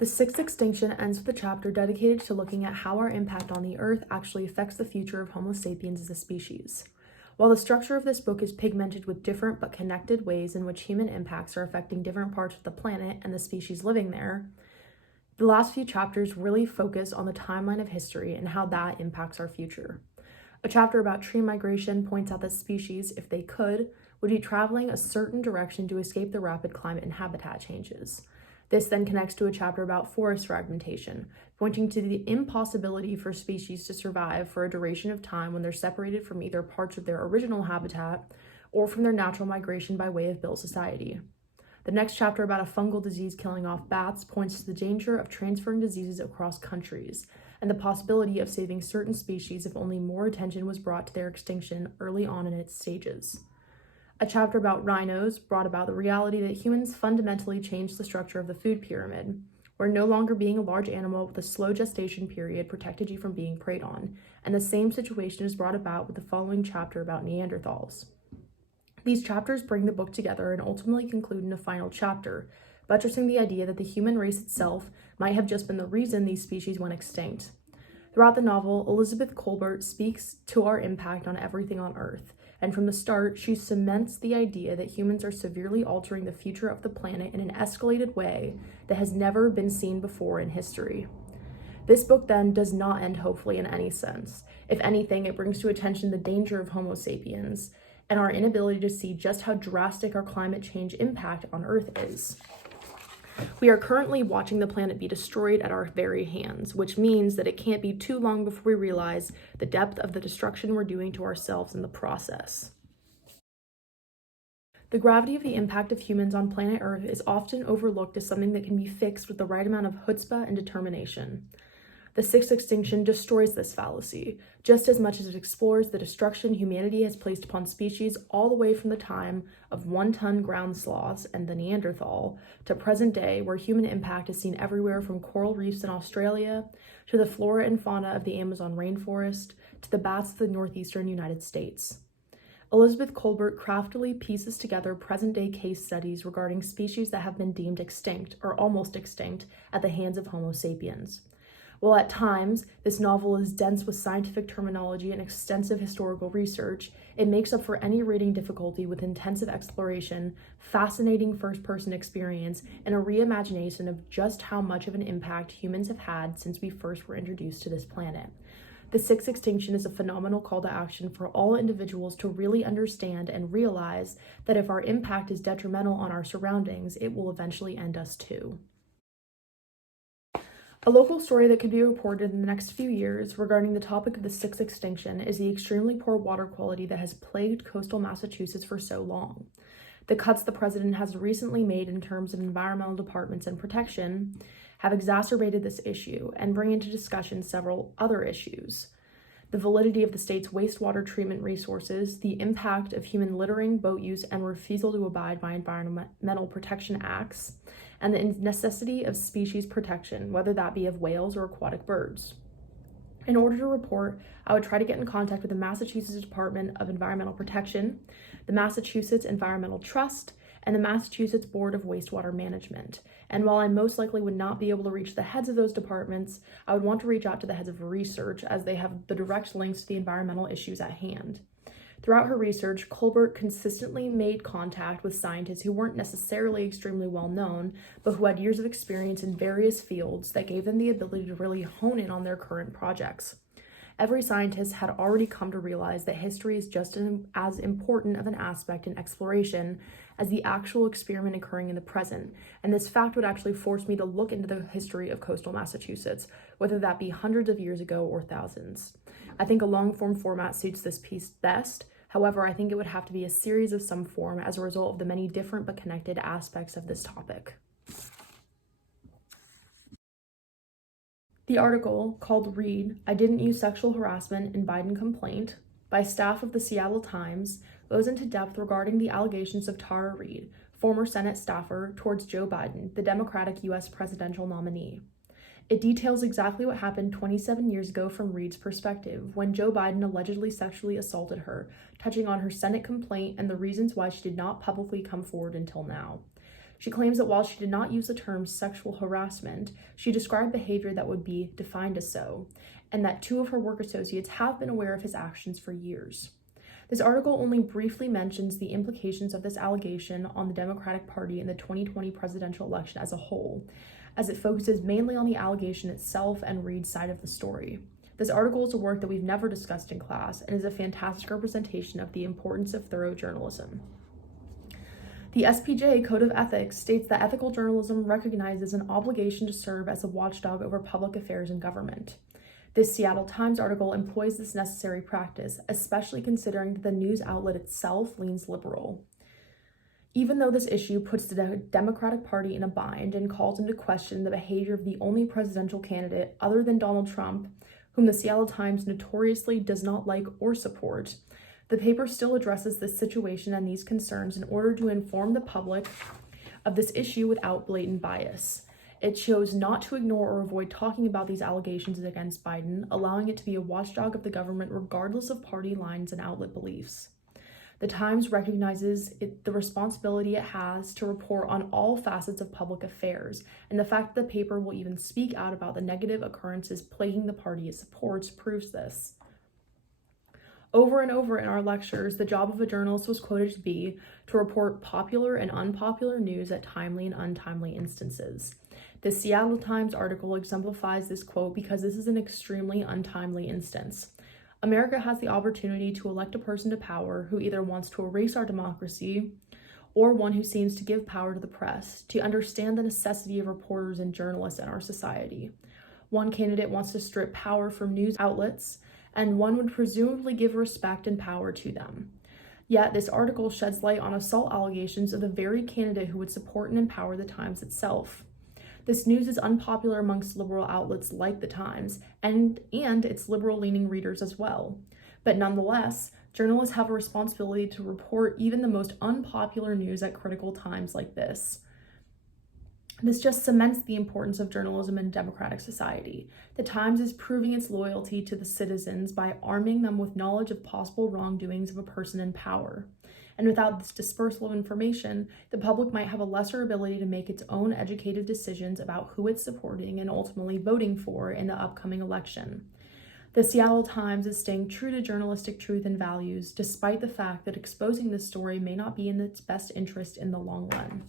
The sixth extinction ends with a chapter dedicated to looking at how our impact on the Earth actually affects the future of Homo sapiens as a species. While the structure of this book is pigmented with different but connected ways in which human impacts are affecting different parts of the planet and the species living there, the last few chapters really focus on the timeline of history and how that impacts our future. A chapter about tree migration points out that species, if they could, would be traveling a certain direction to escape the rapid climate and habitat changes. This then connects to a chapter about forest fragmentation, pointing to the impossibility for species to survive for a duration of time when they're separated from either parts of their original habitat or from their natural migration by way of built society. The next chapter about a fungal disease killing off bats points to the danger of transferring diseases across countries and the possibility of saving certain species if only more attention was brought to their extinction early on in its stages. A chapter about rhinos brought about the reality that humans fundamentally changed the structure of the food pyramid, where no longer being a large animal with a slow gestation period protected you from being preyed on, and the same situation is brought about with the following chapter about Neanderthals. These chapters bring the book together and ultimately conclude in a final chapter, buttressing the idea that the human race itself might have just been the reason these species went extinct. Throughout the novel, Elizabeth Kolbert speaks to our impact on everything on Earth, and from the start, she cements the idea that humans are severely altering the future of the planet in an escalated way that has never been seen before in history. This book then does not end hopefully in any sense. If anything, it brings to attention the danger of Homo sapiens and our inability to see just how drastic our climate change impact on Earth is. We are currently watching the planet be destroyed at our very hands, which means that it can't be too long before we realize the depth of the destruction we're doing to ourselves in the process. The gravity of the impact of humans on planet Earth is often overlooked as something that can be fixed with the right amount of chutzpah and determination. The sixth extinction destroys this fallacy, just as much as it explores the destruction humanity has placed upon species all the way from the time of one-ton ground sloths and the Neanderthal to present day, where human impact is seen everywhere from coral reefs in Australia to the flora and fauna of the Amazon rainforest to the bats of the northeastern United States. Elizabeth Kolbert craftily pieces together present-day case studies regarding species that have been deemed extinct or almost extinct at the hands of Homo sapiens. While at times this novel is dense with scientific terminology and extensive historical research, it makes up for any reading difficulty with intensive exploration, fascinating first-person experience, and a reimagination of just how much of an impact humans have had since we first were introduced to this planet. The sixth extinction is a phenomenal call to action for all individuals to really understand and realize that if our impact is detrimental on our surroundings, it will eventually end us too. A local story that could be reported in the next few years regarding the topic of the sixth extinction is the extremely poor water quality that has plagued coastal Massachusetts for so long. The cuts the president has recently made in terms of environmental departments and protection have exacerbated this issue and bring into discussion several other issues. The validity of the state's wastewater treatment resources, the impact of human littering, boat use, and refusal to abide by environmental protection acts, and the necessity of species protection, whether that be of whales or aquatic birds. In order to report, I would try to get in contact with the Massachusetts Department of Environmental Protection, the Massachusetts Environmental Trust, and the Massachusetts Board of Wastewater Management. And while I most likely would not be able to reach the heads of those departments, I would want to reach out to the heads of research as they have the direct links to the environmental issues at hand. Throughout her research, Kolbert consistently made contact with scientists who weren't necessarily extremely well known, but who had years of experience in various fields that gave them the ability to really hone in on their current projects. Every scientist had already come to realize that history is just as important of an aspect in exploration as the actual experiment occurring in the present, and this fact would actually force me to look into the history of coastal Massachusetts, whether that be hundreds of years ago or thousands. I think a long-form format suits this piece best. However, I think it would have to be a series of some form as a result of the many different but connected aspects of this topic. The article, called Read, I Didn't Use Sexual Harassment in Biden Complaint, by staff of the Seattle Times, goes into depth regarding the allegations of Tara Reade, former Senate staffer, towards Joe Biden, the Democratic U.S. presidential nominee. It details exactly what happened 27 years ago from Reade's perspective, when Joe Biden allegedly sexually assaulted her, touching on her Senate complaint and the reasons why she did not publicly come forward until now. She claims that while she did not use the term sexual harassment, she described behavior that would be defined as so, and that 2 of her work associates have been aware of his actions for years. This article only briefly mentions the implications of this allegation on the Democratic Party in the 2020 presidential election as a whole, as it focuses mainly on the allegation itself and Reed's side of the story. This article is a work that we've never discussed in class and is a fantastic representation of the importance of thorough journalism. The SPJ Code of Ethics states that ethical journalism recognizes an obligation to serve as a watchdog over public affairs and government. This Seattle Times article employs this necessary practice, especially considering that the news outlet itself leans liberal. Even though this issue puts the Democratic Party in a bind and calls into question the behavior of the only presidential candidate other than Donald Trump, whom the Seattle Times notoriously does not like or support, the paper still addresses this situation and these concerns in order to inform the public of this issue without blatant bias. It chose not to ignore or avoid talking about these allegations against Biden, allowing it to be a watchdog of the government regardless of party lines and outlet beliefs. The Times recognizes the responsibility it has to report on all facets of public affairs, and the fact that the paper will even speak out about the negative occurrences plaguing the party it supports proves this. Over and over in our lectures, the job of a journalist was quoted to be to report popular and unpopular news at timely and untimely instances. The Seattle Times article exemplifies this quote because this is an extremely untimely instance. America has the opportunity to elect a person to power who either wants to erase our democracy or one who seems to give power to the press, to understand the necessity of reporters and journalists in our society. One candidate wants to strip power from news outlets, and one would presumably give respect and power to them. Yet this article sheds light on assault allegations of the very candidate who would support and empower the Times itself. This news is unpopular amongst liberal outlets like the Times and its liberal-leaning readers as well. But nonetheless, journalists have a responsibility to report even the most unpopular news at critical times like this. This just cements the importance of journalism in a democratic society. The Times is proving its loyalty to the citizens by arming them with knowledge of possible wrongdoings of a person in power. And without this dispersal of information, the public might have a lesser ability to make its own educated decisions about who it's supporting and ultimately voting for in the upcoming election. The Seattle Times is staying true to journalistic truth and values, despite the fact that exposing this story may not be in its best interest in the long run.